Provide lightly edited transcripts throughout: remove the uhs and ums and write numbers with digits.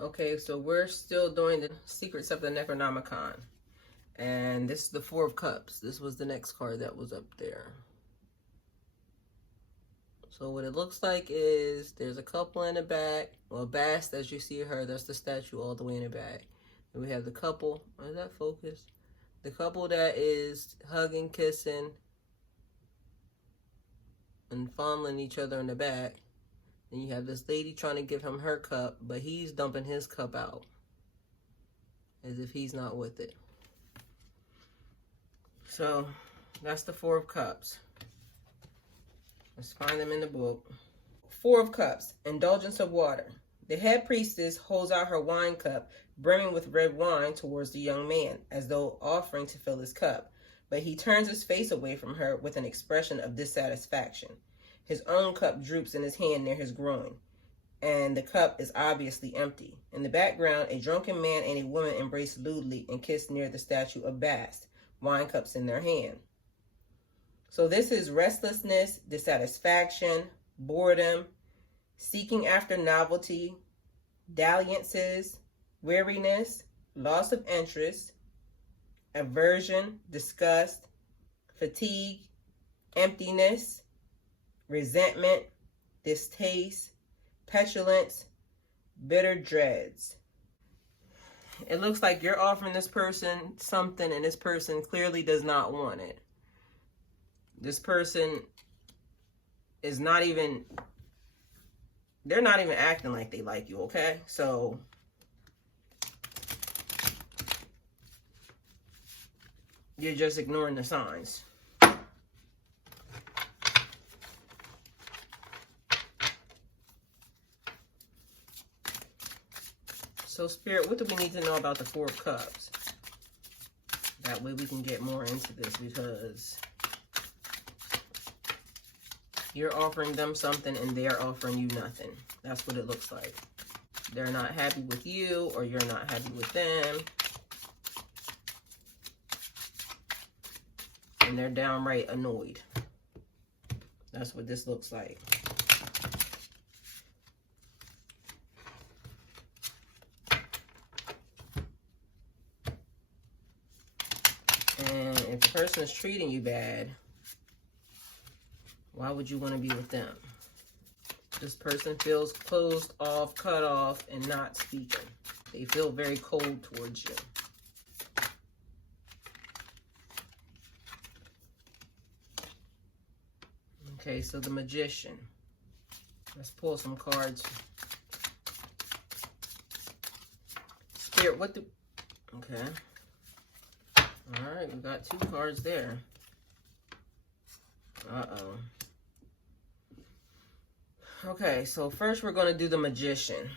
Okay, so we're still doing the Secrets of the Necronomicon. And this is the Four of Cups. This was the next card that was up there. So what it looks like is there's a couple in the back. Well, Bast, as you see her, that's the statue all the way in the back. And we have the couple. Is that focused? The couple that is hugging, kissing, and fondling each other in the back. Then you have this lady trying to give him her cup, but he's dumping his cup out as if he's not with it. So that's the Four of Cups. Let's find them in the book. Four of Cups, indulgence of water. The head priestess holds out her wine cup, brimming with red wine, towards the young man, as though offering to fill his cup. But he turns his face away from her with an expression of dissatisfaction. His own cup droops in his hand near his groin, and the cup is obviously empty. In the background, a drunken man and a woman embrace lewdly and kiss near the statue of Bast, wine cups in their hand. So this is restlessness, dissatisfaction, boredom, seeking after novelty, dalliances, weariness, loss of interest, aversion, disgust, fatigue, emptiness, resentment, distaste, petulance, bitter dreads. It looks like you're offering this person something and this person clearly does not want it. This person is not even, they're not even acting like they like you, okay? So you're just ignoring the signs. So Spirit, what do we need to know about the Four of Cups? That way we can get more into this, because you're offering them something and they're offering you nothing. That's what it looks like. They're not happy with you, or you're not happy with them. And they're downright annoyed. That's what this looks like. And if the person is treating you bad, why would you want to be with them? This person feels closed off, cut off, and not speaking. They feel very cold towards you. Okay, so the Magician. Let's pull some cards. Spirit, what do... Okay. All right, we got two cards there. Uh-oh. Okay, so first we're going to do the Magician.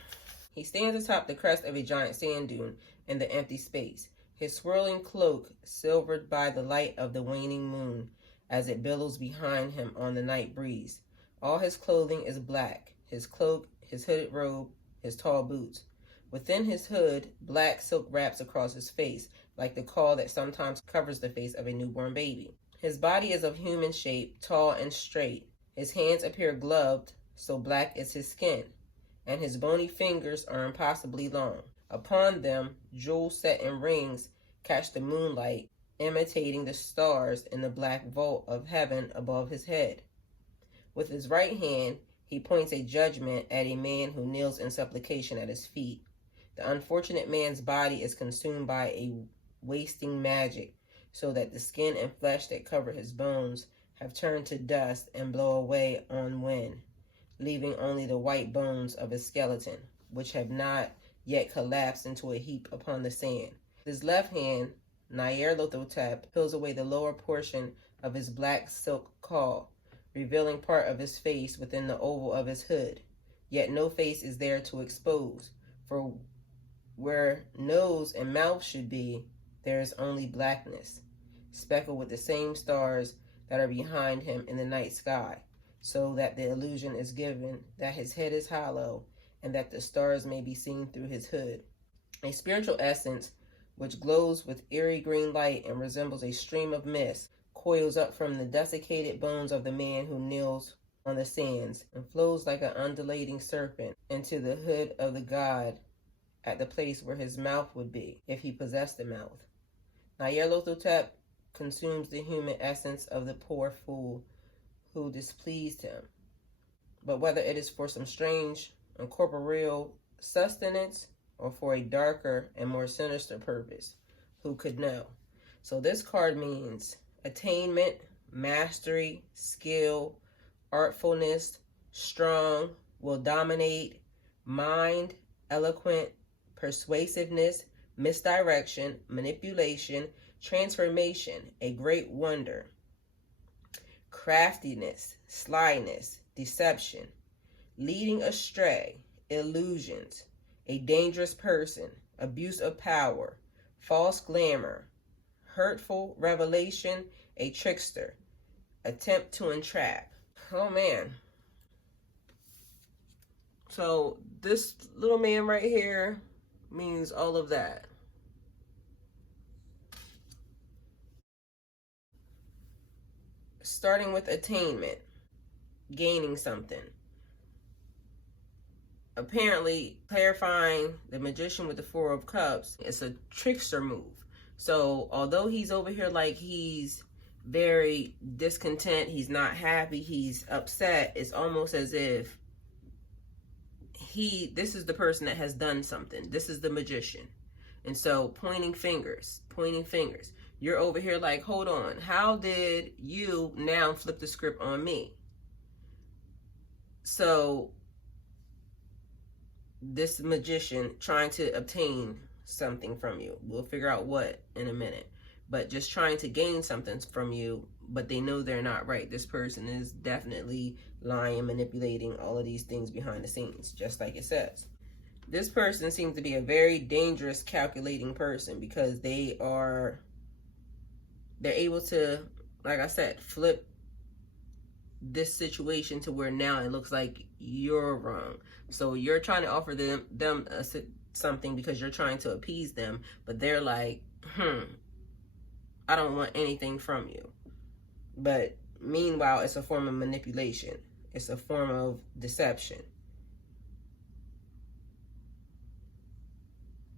He stands atop the crest of a giant sand dune in the empty space, his swirling cloak silvered by the light of the waning moon as it billows behind him on the night breeze. All his clothing is black, his cloak, his hooded robe, his tall boots. Within his hood, black silk wraps across his face, like the caul that sometimes covers the face of a newborn baby. His body is of human shape, tall and straight. His hands appear gloved, so black is his skin, and his bony fingers are impossibly long. Upon them, jewels set in rings catch the moonlight, imitating the stars in the black vault of heaven above his head. With his right hand, he points a judgment at a man who kneels in supplication at his feet. The unfortunate man's body is consumed by a wasting magic, so that the skin and flesh that cover his bones have turned to dust and blow away on wind, leaving only the white bones of his skeleton, which have not yet collapsed into a heap upon the sand. His left hand, Nyarlathotep, peels away the lower portion of his black silk caul, revealing part of his face within the oval of his hood. Yet no face is there to expose, for where nose and mouth should be, there is only blackness, speckled with the same stars that are behind him in the night sky, so that the illusion is given that his head is hollow and that the stars may be seen through his hood. A spiritual essence, which glows with eerie green light and resembles a stream of mist, coils up from the desiccated bones of the man who kneels on the sands and flows like an undulating serpent into the hood of the god at the place where his mouth would be, if he possessed a mouth. Nyarlathotep consumes the human essence of the poor fool who displeased him. But whether it is for some strange and corporeal sustenance or for a darker and more sinister purpose, who could know? So this card means attainment, mastery, skill, artfulness, strong, will dominate, mind, eloquent, persuasiveness, misdirection, manipulation, transformation, a great wonder, craftiness, slyness, deception, leading astray, illusions, a dangerous person, abuse of power, false glamour, hurtful revelation, a trickster, attempt to entrap. Oh man. So this little man right here means all of that. Starting with attainment, gaining something. Apparently, clarifying the magician with the Four of Cups, it's a trickster move. So although he's over here like he's very discontent, he's not happy, he's upset, it's almost as if this is the person that has done something. This is the magician. And so pointing fingers. You're over here like, hold on, how did you now flip the script on me? So this magician trying to obtain something from you. We'll figure out what in a minute. But just trying to gain something from you, but they know they're not right. This person is definitely lying, manipulating, all of these things behind the scenes, just like it says. This person seems to be a very dangerous, calculating person because they're able to, like I said, flip this situation to where now it looks like you're wrong. So you're trying to offer them something because you're trying to appease them, but they're like, I don't want anything from you. But meanwhile, it's a form of manipulation. It's a form of deception.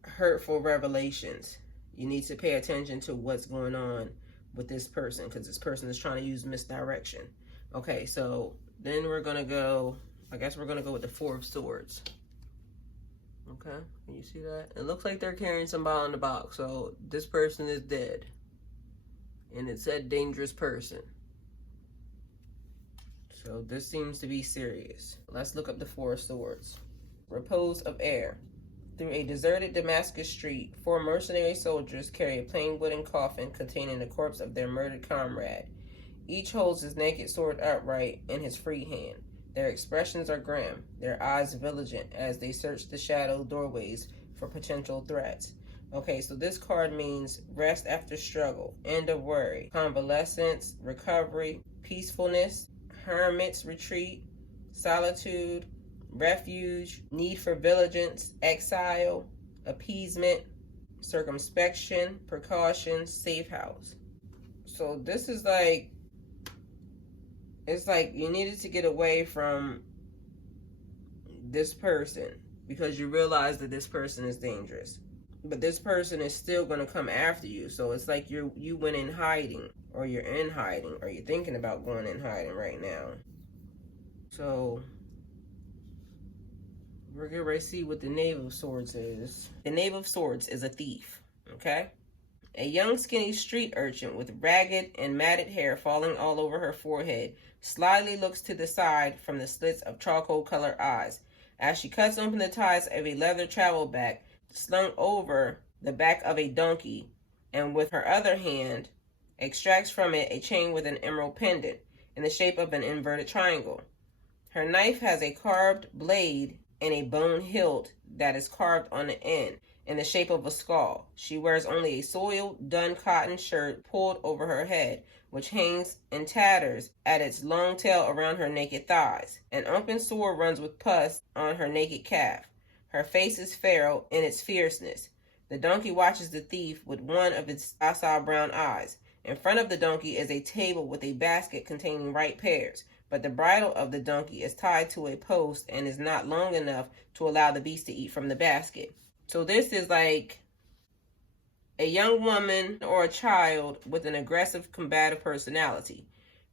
Hurtful revelations. You need to pay attention to what's going on with this person because this person is trying to use misdirection. Okay, so then we're going to go, I guess we're going to go with the Four of Swords. Okay, can you see that? It looks like they're carrying somebody in the box. So this person is dead. And it said dangerous person. So this seems to be serious. Let's look up the Four of Swords. Repose of air. Through a deserted Damascus street, 4 mercenary soldiers carry a plain wooden coffin containing the corpse of their murdered comrade. Each holds his naked sword upright in his free hand. Their expressions are grim, their eyes vigilant as they search the shadow doorways for potential threats. Okay, so this card means rest after struggle, end of worry, convalescence, recovery, peacefulness, hermit's retreat, solitude, refuge, need for vigilance, exile, appeasement, circumspection, precaution, safe house. So this is like, it's like you needed to get away from this person because you realize that this person is dangerous. But this person is still going to come after you. So it's like you went in hiding, or you're in hiding, or you're thinking about going in hiding right now. So we're getting ready to see what the Knave of Swords is. The Knave of Swords is a thief, okay? A young skinny street urchin with ragged and matted hair falling all over her forehead slyly looks to the side from the slits of charcoal-colored eyes. As she cuts open the ties of a leather travel bag slung over the back of a donkey, and with her other hand extracts from it a chain with an emerald pendant in the shape of an inverted triangle. Her knife has a carved blade and a bone hilt that is carved on the end in the shape of a skull. She wears only a soiled, dun cotton shirt pulled over her head, which hangs in tatters at its long tail around her naked thighs. An open sore runs with pus on her naked calf. Her face is feral in its fierceness. The donkey watches the thief with one of its docile brown eyes. In front of the donkey is a table with a basket containing ripe pears, but the bridle of the donkey is tied to a post and is not long enough to allow the beast to eat from the basket. So this is like a young woman or a child with an aggressive, combative personality.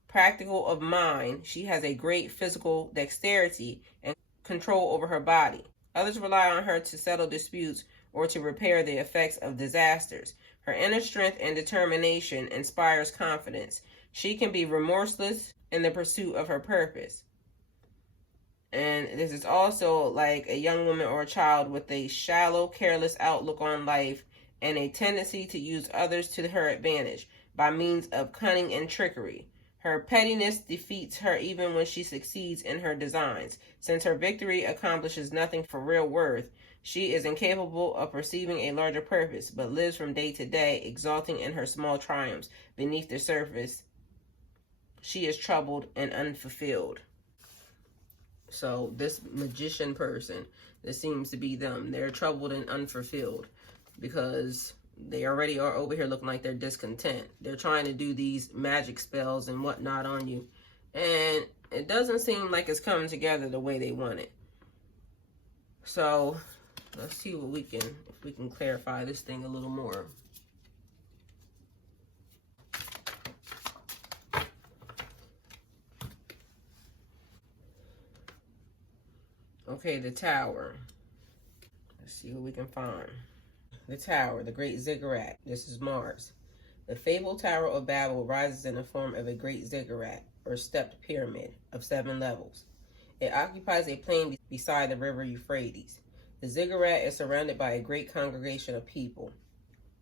Practical of mind, she has a great physical dexterity and control over her body. Others rely on her to settle disputes or to repair the effects of disasters. Her inner strength and determination inspires confidence. She can be remorseless in the pursuit of her purpose. And this is also like a young woman or a child with a shallow, careless outlook on life and a tendency to use others to her advantage by means of cunning and trickery. Her pettiness defeats her even when she succeeds in her designs. Since her victory accomplishes nothing for real worth, she is incapable of perceiving a larger purpose, but lives from day to day, exulting in her small triumphs. Beneath the surface, she is troubled and unfulfilled. So this magician person, this seems to be them. They're troubled and unfulfilled because they already are over here looking like they're discontent. They're trying to do these magic spells and whatnot on you, and it doesn't seem like it's coming together the way they want it. So let's see what if we can clarify this thing a little more. Okay, the Tower. Let's see what we can find. The Tower, the Great Ziggurat. This is Mars. The fabled Tower of Babel rises in the form of a great ziggurat, or stepped pyramid, of 7 levels. It occupies a plain beside the river Euphrates. The ziggurat is surrounded by a great congregation of people.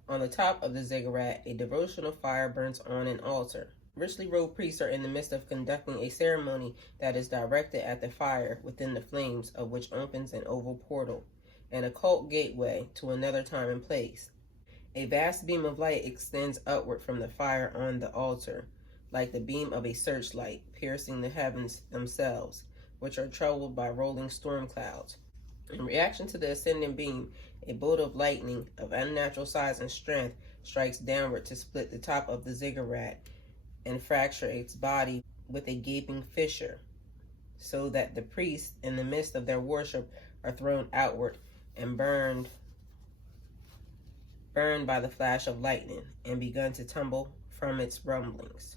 On the top of the ziggurat, a devotional fire burns on an altar. Richly robed priests are in the midst of conducting a ceremony that is directed at the fire, within the flames of which opens an oval portal, an occult gateway to another time and place. A vast beam of light extends upward from the fire on the altar, like the beam of a searchlight, piercing the heavens themselves, which are troubled by rolling storm clouds. In reaction to the ascending beam, a bolt of lightning of unnatural size and strength strikes downward to split the top of the ziggurat and fracture its body with a gaping fissure, so that the priests, in the midst of their worship, are thrown outward and burned by the flash of lightning, and begun to tumble from its rumblings.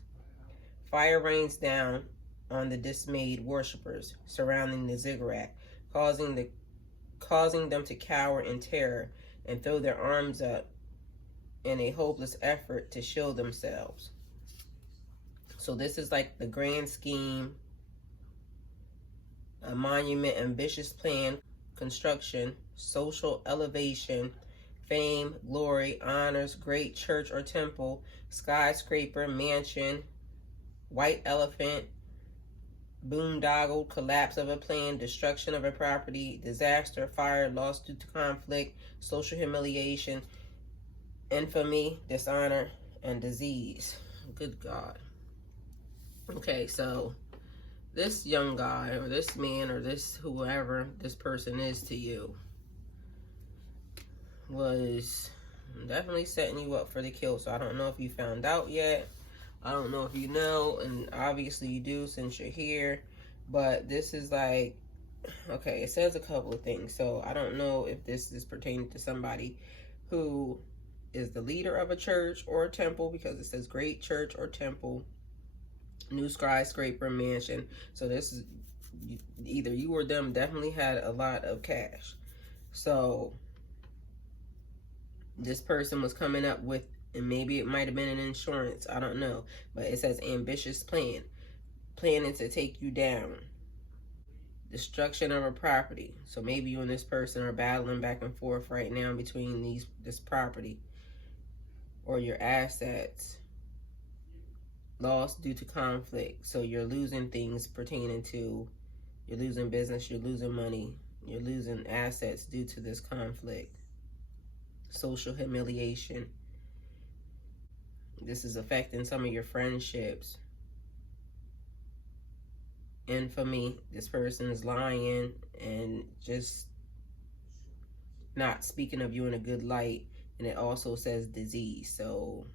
Fire rains down on the dismayed worshippers surrounding the ziggurat, causing them to cower in terror and throw their arms up in a hopeless effort to shield themselves. So this is like the grand scheme, a monument, ambitious plan, construction, social elevation, fame, glory, honors, great church or temple, skyscraper, mansion, white elephant, boondoggle, collapse of a plan, destruction of a property, disaster, fire, loss due to conflict, social humiliation, infamy, dishonor, and disease. Good God. Okay, so this young guy or this man or this whoever this person is to you was definitely setting you up for the kill. So I don't know if you found out yet. I don't know if you know, and obviously you do since you're here. But this is like, okay, it says a couple of things. So I don't know if this is pertaining to somebody who is the leader of a church or a temple, because it says great church or temple, new skyscraper, mansion. So this is either you or them definitely had a lot of cash. So this person was coming up with, and maybe it might have been an insurance, I don't know, but it says ambitious plan, planning to take you down, destruction of a property. So maybe you and this person are battling back and forth right now between this property or your assets. Loss due to conflict. So you're losing things pertaining to, you're losing business, you're losing money, you're losing assets due to this conflict. Social humiliation. This is affecting some of your friendships. Infamy. This person is lying and just not speaking of you in a good light. And it also says disease. So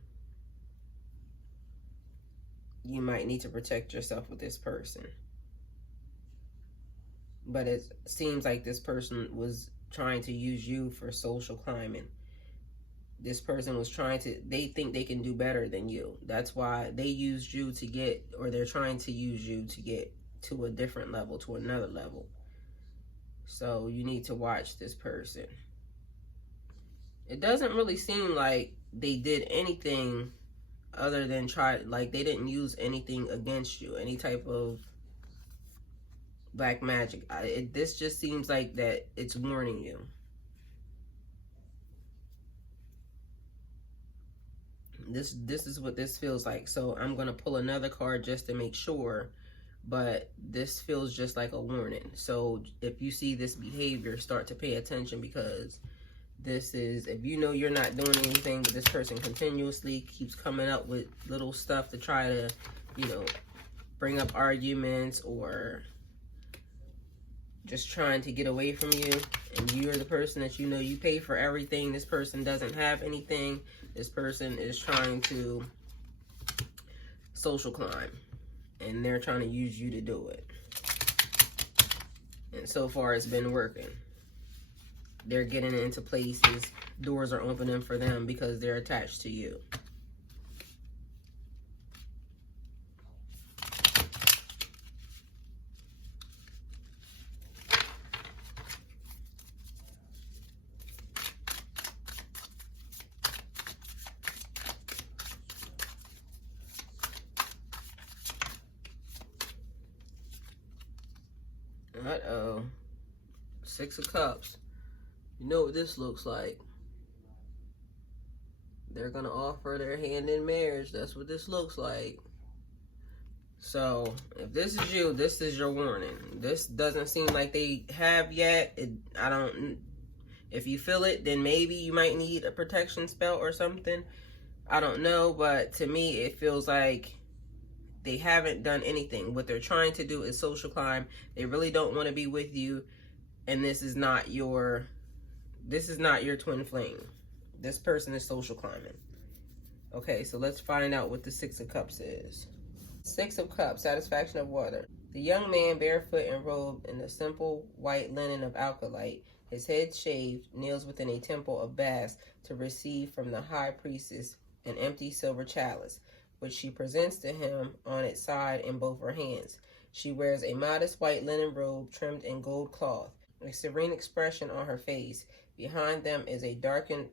you might need to protect yourself with this person. But it seems like this person was trying to use you for social climbing. This person was they think they can do better than you. That's why they used you to get, or they're trying to use you to get to a different level, to another level. So you need to watch this person. It doesn't really seem like they did anything other than like they didn't use anything against you, any type of black magic. This just seems like that it's warning you. This is what this feels like. So I'm going to pull another card just to make sure, but this feels just like a warning. So if you see this behavior, start to pay attention, because this is, if you know you're not doing anything, but this person continuously keeps coming up with little stuff to try to, you know, bring up arguments, or just trying to get away from you, and you're the person that you know you pay for everything. This person doesn't have anything. This person is trying to social climb, and they're trying to use you to do it. And so far it's been working. They're getting into places, doors are opening for them because they're attached to you. Uh-oh. 6 of Cups. You know what this looks like. They're going to offer their hand in marriage. That's what this looks like. So, if this is you, this is your warning. This doesn't seem like they have yet. If you feel it, then maybe you might need a protection spell or something. I don't know, but to me, it feels like they haven't done anything. What they're trying to do is social climb. They really don't want to be with you, and this is not your twin flame. This person is social climbing. Okay, so let's find out what the 6 of Cups is. 6 of Cups, satisfaction of water. The young man, barefoot and robed in the simple white linen of alkalite, his head shaved, kneels within a temple of bass to receive from the high priestess an empty silver chalice, which she presents to him on its side in both her hands. She wears a modest white linen robe trimmed in gold cloth, a serene expression on her face. Behind them is a darkened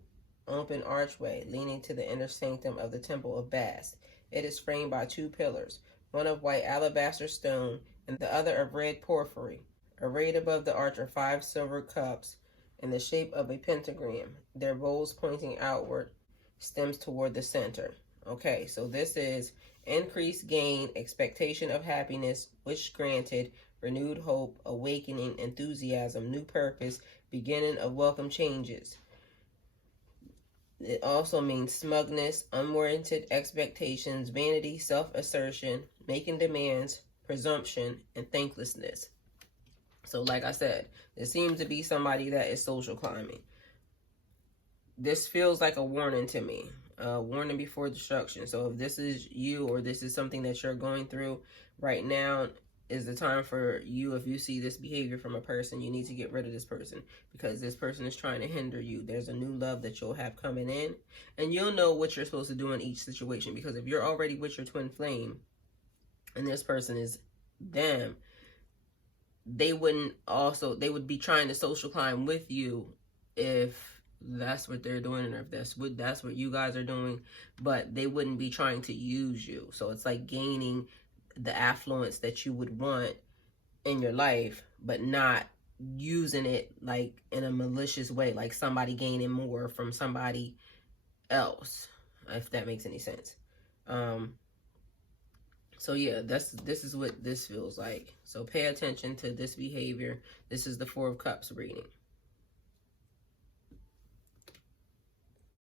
open archway leading to the inner sanctum of the Temple of Bast. It is framed by 2 pillars, one of white alabaster stone and the other of red porphyry. Arrayed above the arch are 5 silver cups in the shape of a pentagram, their bowls pointing outward, stems toward the center. Okay, so this is increased gain, expectation of happiness, wish granted, renewed hope, awakening, enthusiasm, new purpose, beginning of welcome changes. It also means smugness, unwarranted expectations, vanity, self-assertion, making demands, presumption, and thanklessness. So like I said, there seems to be somebody that is social climbing. This feels like a warning to me. Warning before destruction. So if this is you, or this is something that you're going through right now, is the time for you. If you see this behavior from a person, you need to get rid of this person, because this person is trying to hinder you. There's a new love that you'll have coming in, and you'll know what you're supposed to do in each situation, because if you're already with your twin flame and this person is them, they would be trying to social climb with you if that's what they're doing, or if that's what you guys are doing, but they wouldn't be trying to use you. So it's like gaining the affluence that you would want in your life, but not using it like in a malicious way, like somebody gaining more from somebody else, if that makes any sense. So yeah, this is what this feels like. So pay attention to this behavior. This is the 4 of Cups reading.